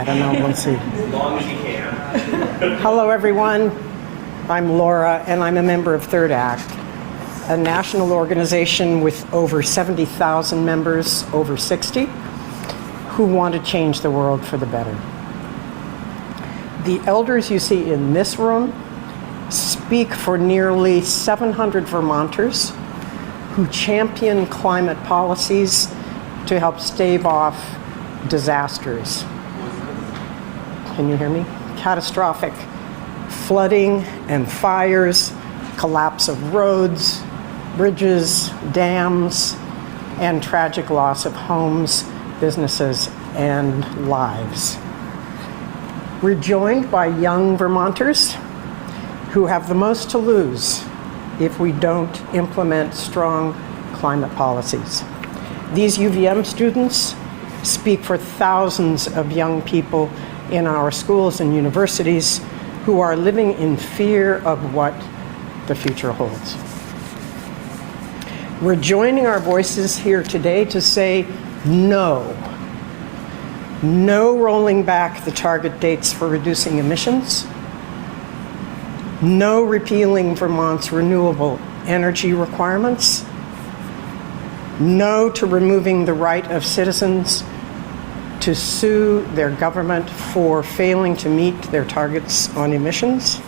I don't know, we'll see. As long as you can. Hello, everyone. I'm Laura, and I'm a member of Third Act, a national organization with over 70,000 members, over 60, who want to change the world for the better. The elders you see in this room speak for nearly 700 Vermonters who champion climate policies to help stave off disasters. Can you hear me? Catastrophic flooding and fires, collapse of roads, bridges, dams, and tragic loss of homes, businesses, and lives. We're joined by young Vermonters who have the most to lose if we don't implement strong climate policies. These UVM students speak for thousands of young people in our schools and universities who are living in fear of what the future holds. We're joining our voices here today to say no. No rolling back the target dates for reducing emissions. No repealing Vermont's renewable energy requirements. No to removing the right of citizens to sue their government for failing to meet their targets on emissions.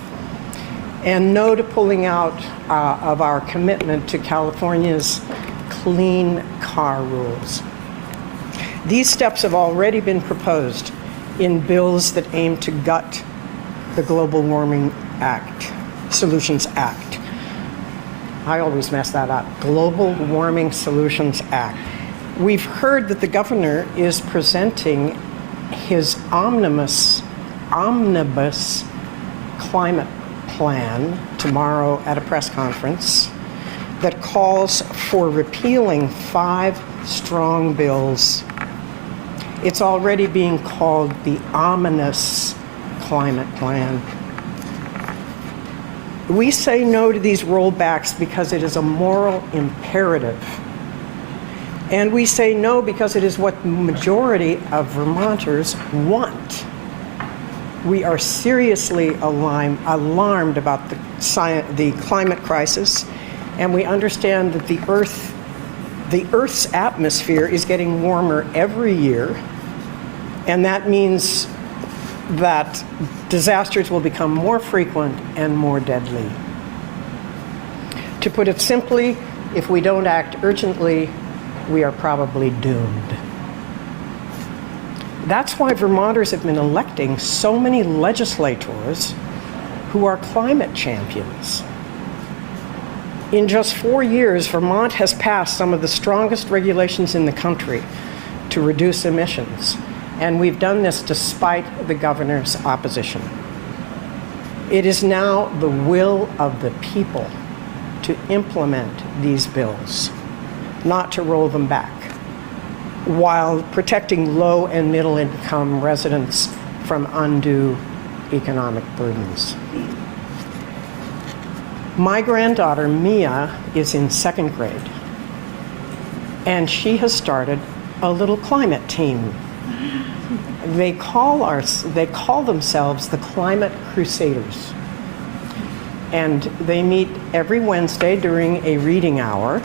And no to pulling out of our commitment to California's clean car rules. These steps have already been proposed in bills that aim to gut the Global Warming Solutions Act. I always mess that up. Global Warming Solutions Act. We've heard that the governor is presenting his omnibus climate plan tomorrow at a press conference that calls for repealing 5 strong bills. It's already being called the ominous climate plan. We say no to these rollbacks because it is a moral imperative. And we say no because it is what the majority of Vermonters want. We are seriously alarmed about the climate crisis, and we understand that the Earth's atmosphere is getting warmer every year, and that means that disasters will become more frequent and more deadly. To put it simply, if we don't act urgently, we are probably doomed. That's why Vermonters have been electing so many legislators who are climate champions. In just 4 years, Vermont has passed some of the strongest regulations in the country to reduce emissions, and we've done this despite the governor's opposition. It is now the will of the people to implement these bills, not to roll them back, while protecting low and middle income residents from undue economic burdens. My granddaughter, Mia, is in 2nd grade, and she has started a little climate team. They call themselves the Climate Crusaders. And they meet every Wednesday during a reading hour.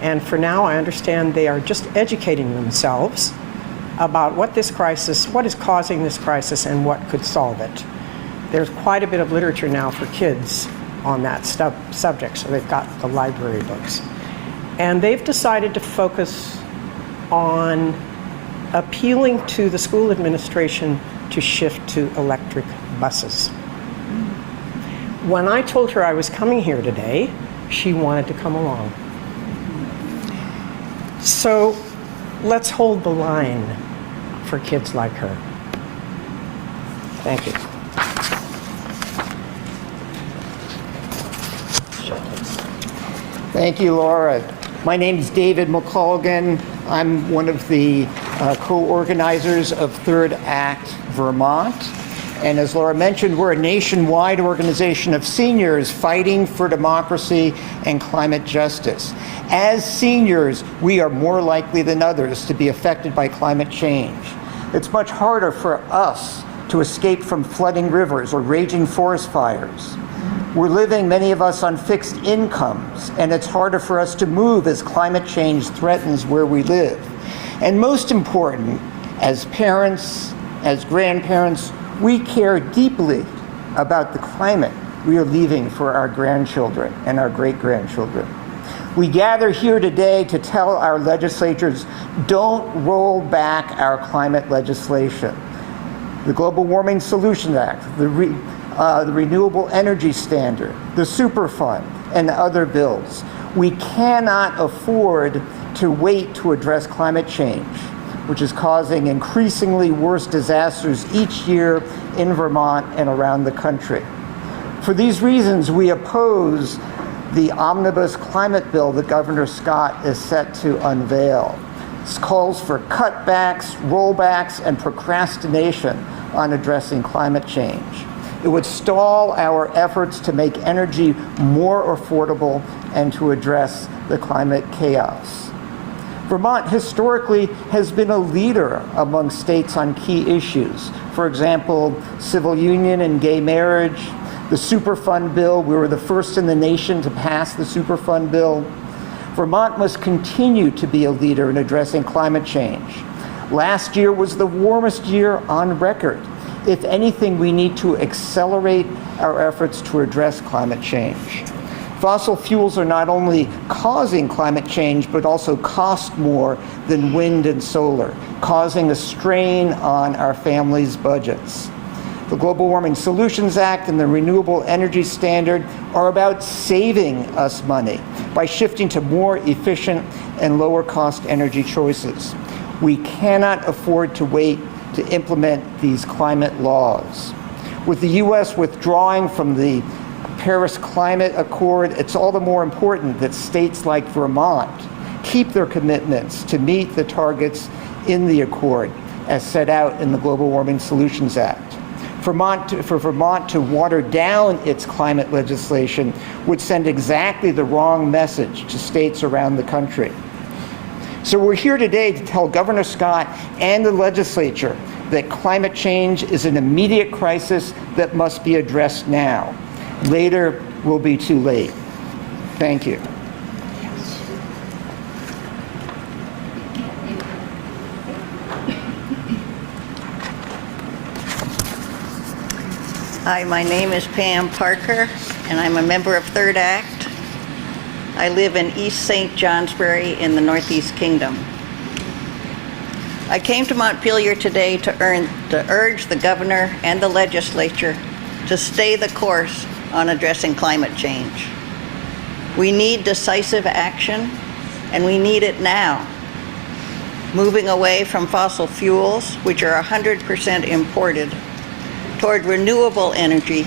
And for now, I understand they are just educating themselves about what is causing this crisis and what could solve it. There's quite a bit of literature now for kids on that subject, so they've got the library books. And they've decided to focus on appealing to the school administration to shift to electric buses. When I told her I was coming here today, she wanted to come along. So let's hold the line for kids like her. Thank you. Thank you, Laura. My name is David McColgan. I'm one of the co-organizers of Third Act Vermont. And as Laura mentioned, we're a nationwide organization of seniors fighting for democracy and climate justice. As seniors, we are more likely than others to be affected by climate change. It's much harder for us to escape from flooding rivers or raging forest fires. We're living, many of us, on fixed incomes, and it's harder for us to move as climate change threatens where we live. And most important, as parents, as grandparents, we care deeply about the climate we are leaving for our grandchildren and our great-grandchildren. We gather here today to tell our legislatures, don't roll back our climate legislation. The Global Warming Solutions Act, the Renewable Energy Standard, the Superfund, and other bills. We cannot afford to wait to address climate change, which is causing increasingly worse disasters each year in Vermont and around the country. For these reasons, we oppose the omnibus climate bill that Governor Scott is set to unveil. This calls for cutbacks, rollbacks, and procrastination on addressing climate change. It would stall our efforts to make energy more affordable and to address the climate chaos. Vermont historically has been a leader among states on key issues. For example, civil union and gay marriage, the Superfund bill. We were the first in the nation to pass the Superfund bill. Vermont must continue to be a leader in addressing climate change. Last year was the warmest year on record. If anything, we need to accelerate our efforts to address climate change. Fossil fuels are not only causing climate change, but also cost more than wind and solar, causing a strain on our families' budgets. The Global Warming Solutions Act and the Renewable Energy Standard are about saving us money by shifting to more efficient and lower cost energy choices. We cannot afford to wait to implement these climate laws. With the U.S. withdrawing from the Paris Climate Accord, it's all the more important that states like Vermont keep their commitments to meet the targets in the accord as set out in the Global Warming Solutions Act. For Vermont to water down its climate legislation would send exactly the wrong message to states around the country. So we're here today to tell Governor Scott and the legislature that climate change is an immediate crisis that must be addressed now. Later will be too late. Thank you. Hi, my name is Pam Parker, and I'm a member of Third Act. I live in East St. Johnsbury in the Northeast Kingdom. I came to Montpelier today to urge the governor and the legislature to stay the course on addressing climate change. We need decisive action, and we need it now. Moving away from fossil fuels, which are 100% imported, toward renewable energy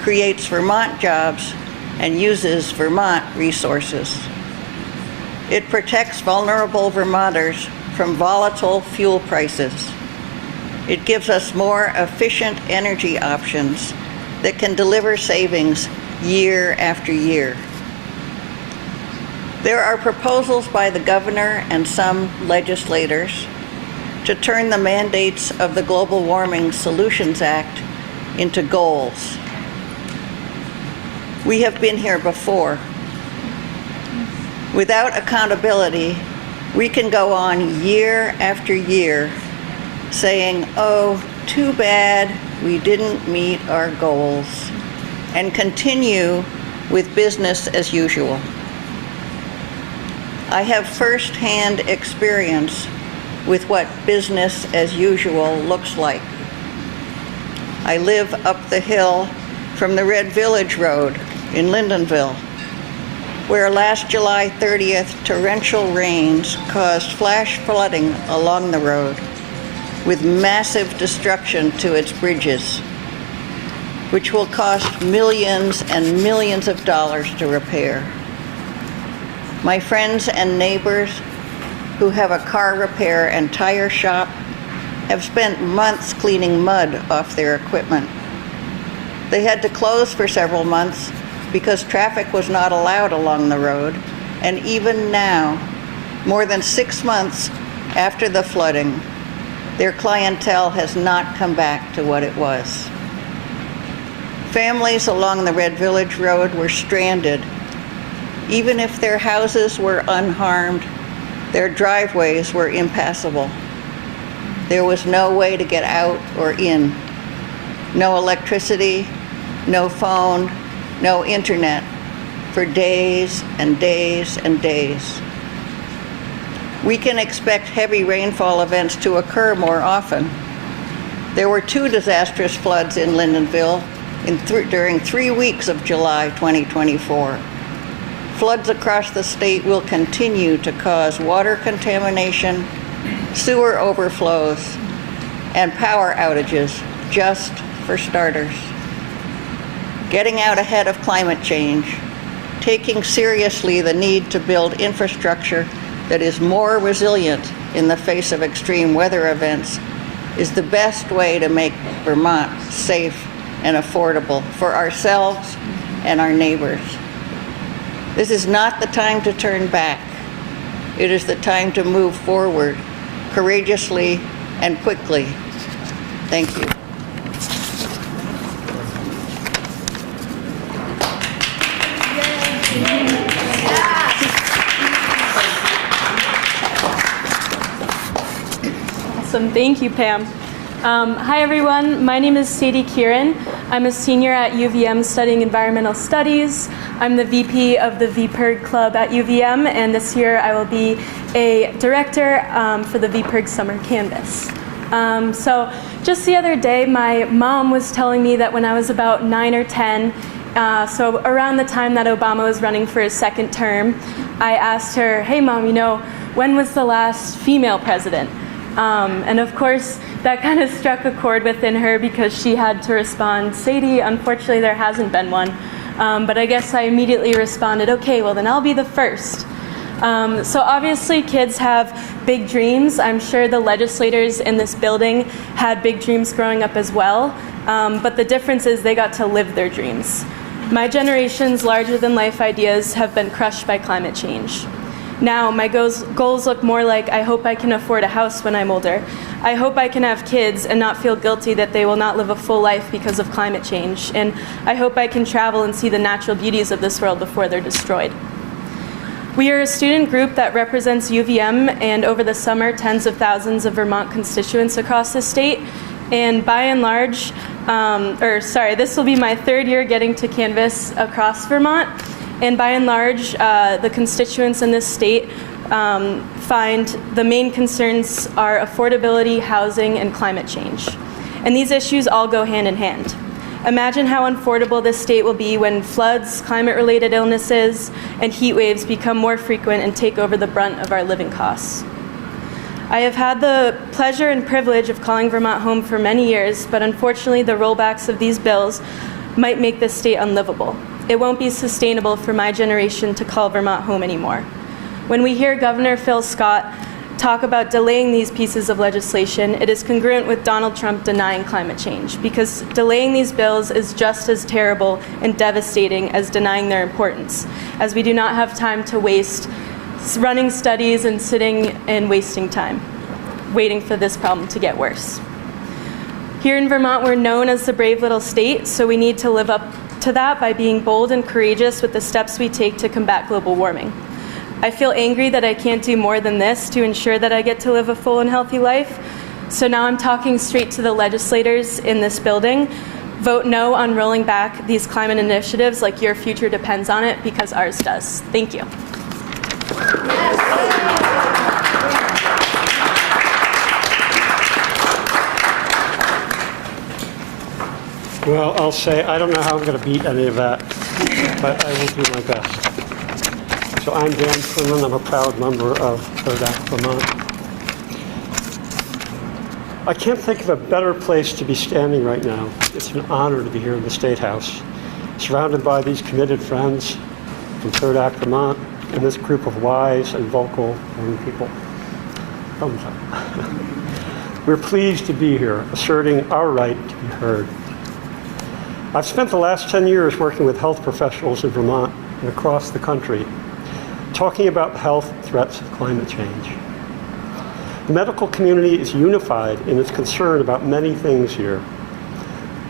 creates Vermont jobs and uses Vermont resources. It protects vulnerable Vermonters from volatile fuel prices. It gives us more efficient energy options that can deliver savings year after year. There are proposals by the governor and some legislators to turn the mandates of the Global Warming Solutions Act into goals. We have been here before. Without accountability, we can go on year after year saying, oh, too bad we didn't meet our goals, and continue with business as usual. I have firsthand experience with what business as usual looks like. I live up the hill from the Red Village Road in Lyndonville, where last July 30th torrential rains caused flash flooding along the road with massive destruction to its bridges, which will cost millions and millions of dollars to repair. My friends and neighbors who have a car repair and tire shop have spent months cleaning mud off their equipment. They had to close for several months because traffic was not allowed along the road, and even now, more than 6 months after the flooding, Their clientele has not come back to what it was. Families along the Red Village Road were stranded. Even if their houses were unharmed, their driveways were impassable. There was no way to get out or in. No electricity, no phone, no internet for days and days and days. We can expect heavy rainfall events to occur more often. There were 2 disastrous floods in Lyndonville during 3 weeks of July 2024. Floods across the state will continue to cause water contamination, sewer overflows, and power outages, just for starters. Getting out ahead of climate change, taking seriously the need to build infrastructure that is more resilient in the face of extreme weather events is the best way to make Vermont safe and affordable for ourselves and our neighbors. This is not the time to turn back. It is the time to move forward courageously and quickly. Thank you. Awesome. Thank you, Pam. Hi, everyone. My name is Sadie Kieran. I'm a senior at UVM studying environmental studies. I'm the VP of the VPIRG Club at UVM, and this year I will be a director for the VPIRG Summer Canvas. So just the other day, my mom was telling me that when I was about 9 or 10, so around the time that Obama was running for his second term, I asked her, hey, Mom, when was the last female president? And of course, that kind of struck a chord within her because she had to respond, Sadie, unfortunately there hasn't been one. But I guess I immediately responded, okay, well then I'll be the first. So obviously kids have big dreams. I'm sure the legislators in this building had big dreams growing up as well. But the difference is they got to live their dreams. My generation's larger-than-life ideas have been crushed by climate change. Now, my goals look more like I hope I can afford a house when I'm older. I hope I can have kids and not feel guilty that they will not live a full life because of climate change. And I hope I can travel and see the natural beauties of this world before they're destroyed. We are a student group that represents UVM and over the summer, tens of thousands of Vermont constituents across the state. And by and large, this will be my 3rd year getting to canvass across Vermont. And by and large, the constituents in this state find the main concerns are affordability, housing, and climate change. And these issues all go hand in hand. Imagine how unaffordable this state will be when floods, climate-related illnesses, and heat waves become more frequent and take over the brunt of our living costs. I have had the pleasure and privilege of calling Vermont home for many years, but unfortunately the rollbacks of these bills might make this state unlivable. It won't be sustainable for my generation to call Vermont home anymore. When we hear Governor Phil Scott talk about delaying these pieces of legislation, it is congruent with Donald Trump denying climate change, because delaying these bills is just as terrible and devastating as denying their importance, as we do not have time to waste running studies and sitting and wasting time, waiting for this problem to get worse. Here in Vermont, we're known as the brave little state, so we need to live up to that by being bold and courageous with the steps we take to combat global warming. I feel angry that I can't do more than this to ensure that I get to live a full and healthy life. So now I'm talking straight to the legislators in this building. Vote no on rolling back these climate initiatives like your future depends on it, because ours does. Thank you. Well, I'll say I don't know how I'm going to beat any of that, but I will do my best. So I'm Dan Quinlan. I'm a proud member of Third Act Vermont. I can't think of a better place to be standing right now. It's an honor to be here in the State House, surrounded by these committed friends from Third Act Vermont and this group of wise and vocal young people. Thumbs up. We're pleased to be here, asserting our right to be heard. I've spent the last 10 years working with health professionals in Vermont and across the country, talking about the health threats of climate change. The medical community is unified in its concern about many things here.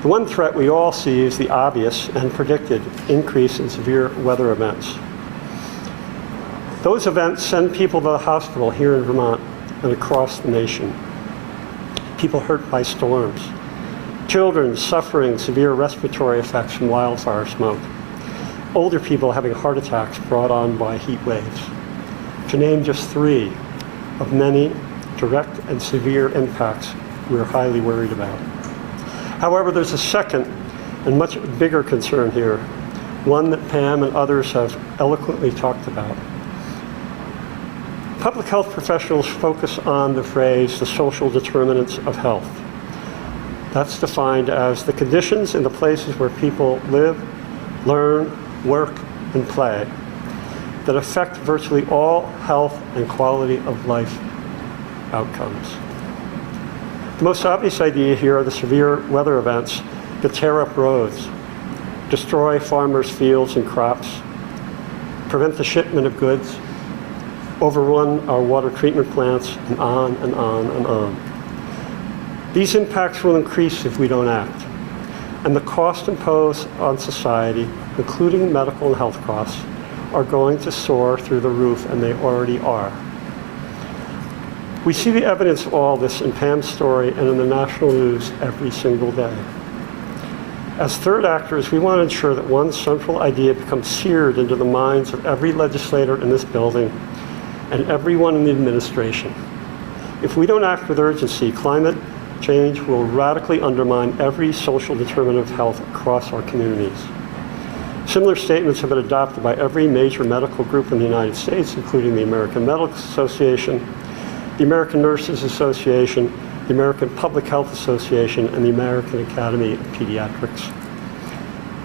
The one threat we all see is the obvious and predicted increase in severe weather events. Those events send people to the hospital here in Vermont and across the nation. People hurt by storms. Children suffering severe respiratory effects from wildfire smoke. Older people having heart attacks brought on by heat waves. To name just 3 of many direct and severe impacts we're highly worried about. However, there's a second and much bigger concern here, one that Pam and others have eloquently talked about. Public health professionals focus on the phrase, the social determinants of health. That's defined as the conditions in the places where people live, learn, work, and play that affect virtually all health and quality of life outcomes. The most obvious idea here are the severe weather events that tear up roads, destroy farmers' fields and crops, prevent the shipment of goods, overrun our water treatment plants, and on and on and on. These impacts will increase if we don't act, and the cost imposed on society, including medical and health costs, are going to soar through the roof, and they already are. We see the evidence of all this in Pam's story and in the national news every single day. As third actors, we want to ensure that one central idea becomes seared into the minds of every legislator in this building and everyone in the administration. If we don't act with urgency, climate change will radically undermine every social determinant of health across our communities. Similar statements have been adopted by every major medical group in the United States, including the American Medical Association, the American Nurses Association, the American Public Health Association, and the American Academy of Pediatrics.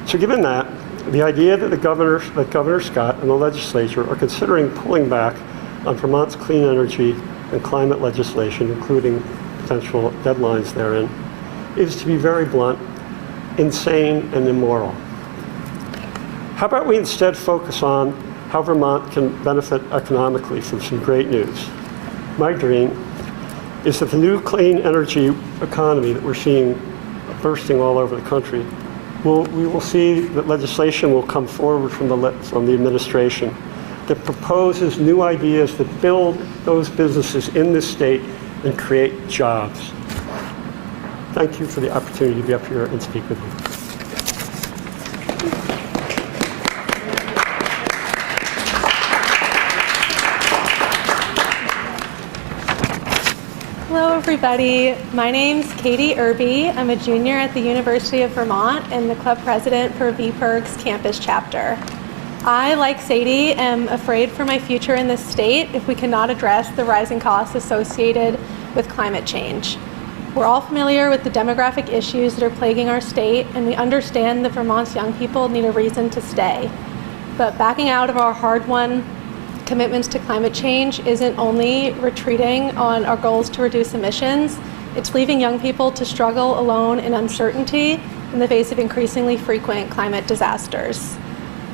So given that, the idea that Governor Scott and the legislature are considering pulling back on Vermont's clean energy and climate legislation, including potential deadlines therein, is, to be very blunt, insane and immoral. How about we instead focus on how Vermont can benefit economically from some great news? My dream is that the new clean energy economy that we're seeing bursting all over the country, we will see that legislation will come forward from the administration that proposes new ideas that build those businesses in this state and create jobs. Thank you for the opportunity to be up here and speak with you. Hello, everybody. My name's Katie Irby. I'm a junior at the University of Vermont and the club president for VPIRG's campus chapter. I, like Sadie, am afraid for my future in this state if we cannot address the rising costs associated with climate change. We're all familiar with the demographic issues that are plaguing our state, and we understand that Vermont's young people need a reason to stay. But backing out of our hard-won commitments to climate change isn't only retreating on our goals to reduce emissions, it's leaving young people to struggle alone in uncertainty in the face of increasingly frequent climate disasters.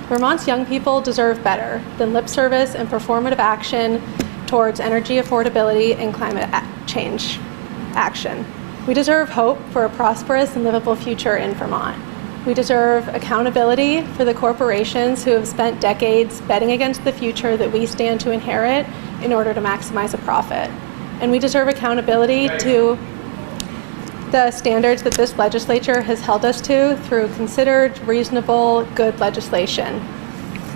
Vermont's young people deserve better than lip service and performative action towards energy affordability and climate change action. We deserve hope for a prosperous and livable future in Vermont. We deserve accountability for the corporations who have spent decades betting against the future that we stand to inherit in order to maximize a profit. And we deserve accountability to the standards that this legislature has held us to through considered, reasonable, good legislation.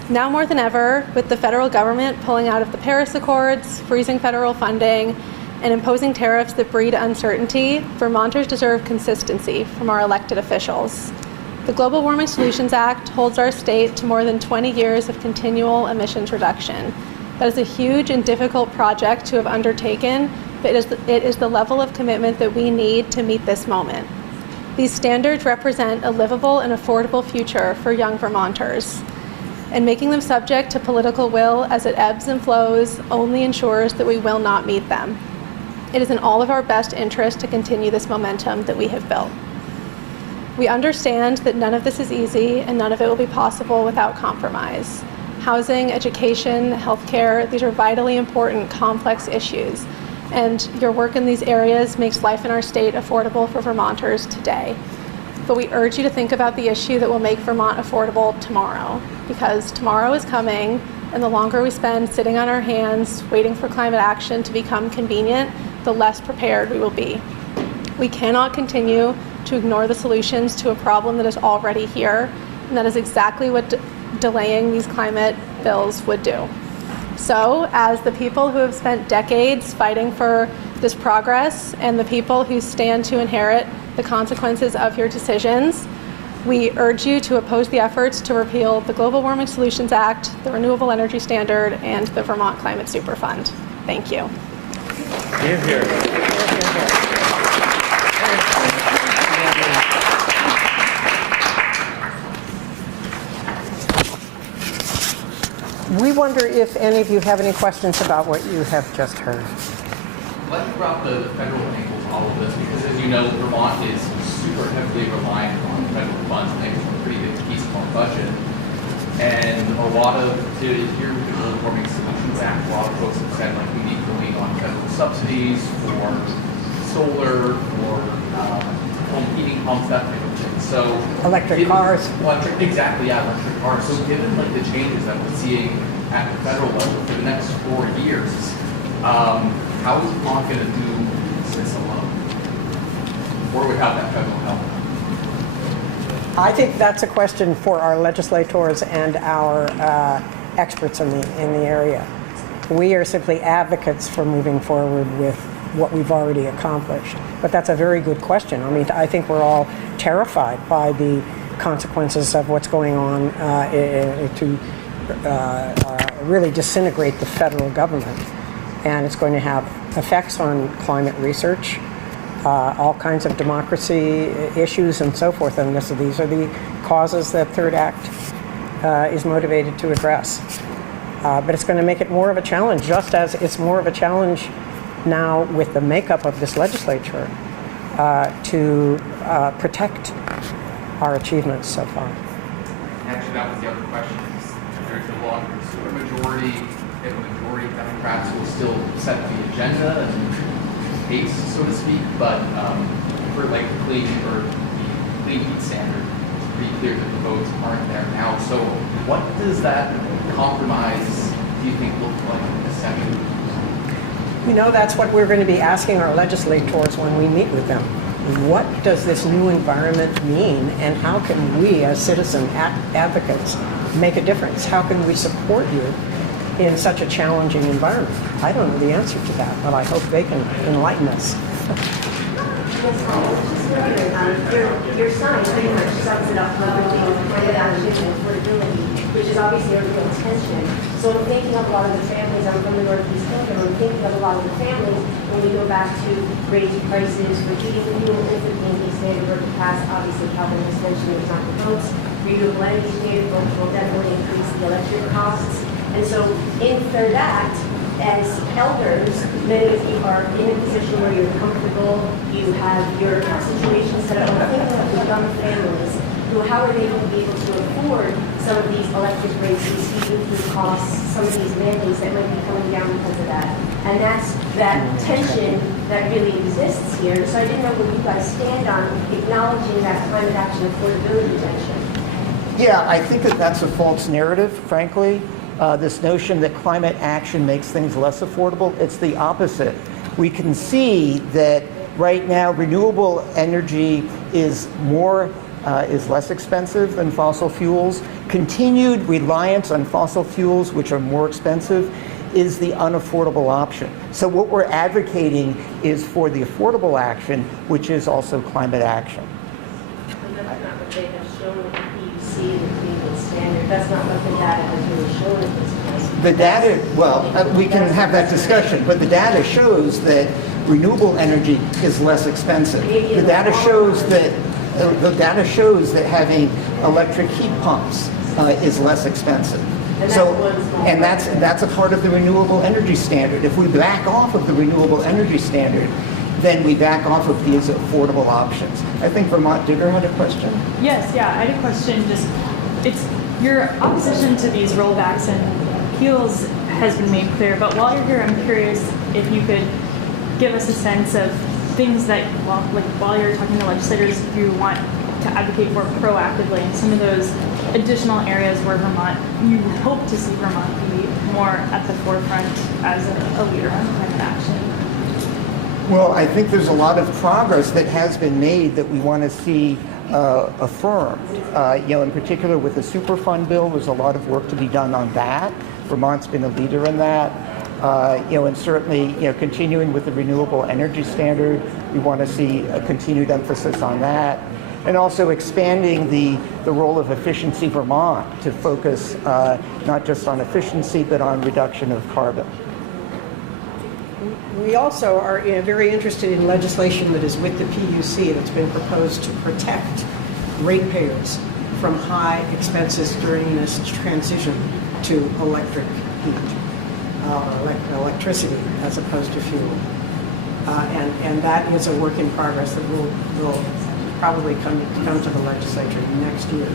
Now more than ever, with the federal government pulling out of the Paris Accords, freezing federal funding, and imposing tariffs that breed uncertainty, Vermonters deserve consistency from our elected officials. The Global Warming Solutions Act holds our state to more than 20 years of continual emissions reduction. That is a huge and difficult project to have undertaken, but it is the level of commitment that we need to meet this moment. These standards represent a livable and affordable future for young Vermonters, and making them subject to political will as it ebbs and flows only ensures that we will not meet them. It is in all of our best interest to continue this momentum that we have built. We understand that none of this is easy and none of it will be possible without compromise. Housing, education, healthcare, these are vitally important, complex issues. and your work in these areas makes life in our state affordable for Vermonters today. But we urge you to think about the issue that will make Vermont affordable tomorrow, because tomorrow is coming, and the longer we spend sitting on our hands waiting for climate action to become convenient, the less prepared we will be. We cannot continue to ignore the solutions to a problem that is already here, and that is exactly what delaying these climate bills would do. So, as the people who have spent decades fighting for this progress and the people who stand to inherit the consequences of your decisions, we urge you to oppose the efforts to repeal the Global Warming Solutions Act, the Renewable Energy Standard, and the Vermont Climate Superfund. Thank you. We wonder if any of you have any questions about what you have just heard. Let's drop the federal angle to all of this, because as you know, Vermont is super heavily reliant on federal funds, and it's a pretty big piece of our budget. And a lot of, here with the Global Warming Solutions Act, a lot of folks have said, like, we need to lean on federal subsidies for solar, for home heating pumps, that type of thing. So Electric cars. Exactly, yeah, electric cars. So given like the changes that we're seeing at the federal level for the next 4 years, how is Vermont going to do this alone, or without that federal help? I think that's a question for our legislators and our experts in the area. We are simply advocates for moving forward with what we've already accomplished. But that's a very good question. I mean, I think we're all terrified by the consequences of what's going on to really disintegrate the federal government. And it's going to have effects on climate research, all kinds of democracy issues and so forth. And these are the causes that Third Act is motivated to address. But it's going to make it more of a challenge, just as it's more of a challenge now with the makeup of this legislature to protect our achievements so far. Actually, that was the other question. There's no longer a supermajority. If a majority of Democrats will still set the agenda and pace, so to speak, but for like the clean heat standard, it's pretty clear that the votes aren't there now. So what does that compromise, do you think, look like essentially? You know, that's what we're going to be asking our legislators when we meet with them. What does this new environment mean, and how can we as citizen advocates make a difference? How can we support you in such a challenging environment? I don't know the answer to that, but I hope they can enlighten us. Your sign pretty much sums it up perfectly with climate action and affordability, which is obviously a real tension. So I'm thinking of a lot of the families, I'm from the Northeast Kingdom, I'm thinking of a lot of the families when we go back to raised prices for heating fuel, if the PNP standard were to pass, obviously Calvin has mentioned there's not the votes, renewable energy standard votes will definitely increase the electric costs. And so in Third Act, as elders, many of you are in a position where you're comfortable, you have your situation set up. I'm thinking of the young families who, how are they going to be able to afford some of these electric rates, these heating fuel costs, some of these mandates that might be coming down because of that. And that's that tension that really exists here. So I didn't know where you guys stand on acknowledging that climate action affordability tension. Yeah, I think that that's a false narrative, frankly. This notion that climate action makes things less affordable, it's the opposite. We can see that right now renewable energy is less expensive than fossil fuels. Continued reliance on fossil fuels, which are more expensive, is the unaffordable option. So what we're advocating is for the affordable action, which is also climate action. But that's not what they have shown with the PUC, the Cleveland standard. That's not what the data has really shown at this point. The data, well, we can have that discussion, but the data shows that renewable energy is less expensive. The data shows that having electric heat pumps is less expensive. And that's a part of the renewable energy standard. If we back off of the renewable energy standard, then we back off of these affordable options. I think Vermont Digger had a question. Yes, yeah, I had a question. It's your opposition to these rollbacks and appeals has been made clear, but while you're here, I'm curious if you could give us a sense of things that, while you're talking to legislators, you want to advocate for proactively, and some of those additional areas where you hope to see Vermont be more at the forefront as a leader on climate action? Well, I think there's a lot of progress that has been made that we want to see affirmed. In particular with the Superfund bill, there's a lot of work to be done on that. Vermont's been a leader in that. And certainly, continuing with the renewable energy standard, we want to see a continued emphasis on that. And also expanding the role of Efficiency Vermont to focus not just on efficiency, but on reduction of carbon. We also are very interested in legislation that is with the PUC that's been proposed to protect ratepayers from high expenses during this transition to electric heat, electricity as opposed to fuel. And that is a work in progress that will probably come to the legislature next year,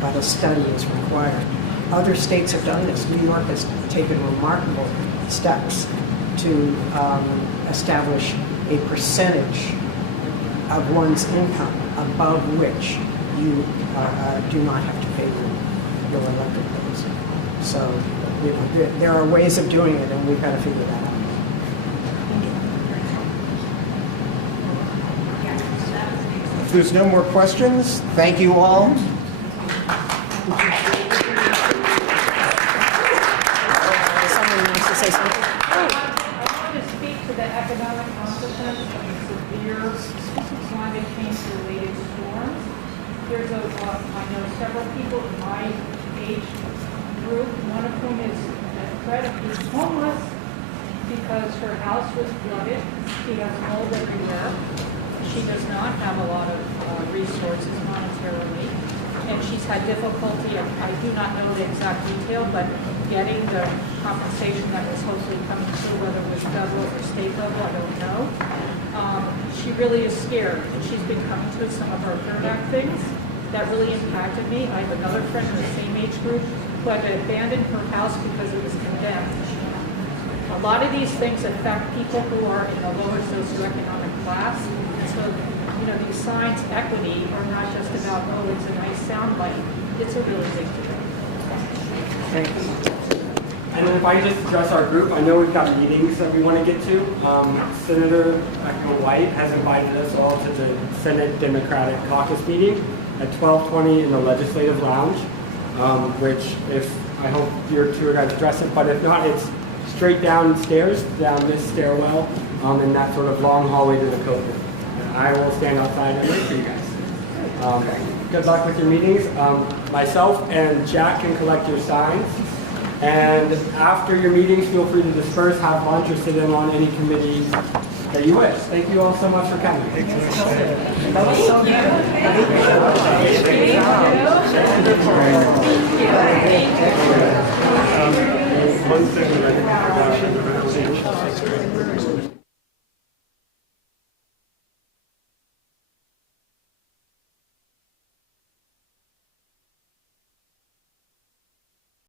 but a study is required. Other states have done this. New York has taken remarkable steps to establish a percentage of one's income above which you do not have to pay your electric bills. So there are ways of doing it, and we've got to figure that out. If there's no more questions, thank you all. Someone wants to say something? I want to speak to the economic consequences of severe climate change-related storms. I know several people in my age group, one of whom is homeless because her house was flooded. She has mold everywhere. She does not have a lot of resources monetarily, and she's had difficulty, I do not know the exact detail, but getting the compensation that was hopefully coming through, whether it was federal or state level, I don't know. She really is scared, and she's been coming to some of our Third Act things. That really impacted me. I have another friend in the same age group who had to abandon her house because it was condemned. A lot of these things affect people who are in the lower socioeconomic class. So, these signs, equity, are not just about, oh, it's a nice soundbite. It's a really big deal. And then if I just address our group, I know we've got meetings that we want to get to. Senator White has invited us all to the Senate Democratic Caucus meeting at 12:20 in the Legislative Lounge, which I hope your tour guides address it, but if not, it's straight downstairs, down this stairwell, in that sort of long hallway to the coat room. I will stand outside and wait for you guys. Good luck with your meetings. Myself and Jack can collect your signs. And after your meetings, feel free to disperse, have lunch, or sit in on any committee that you wish. Thank you all so much for coming. That was so good.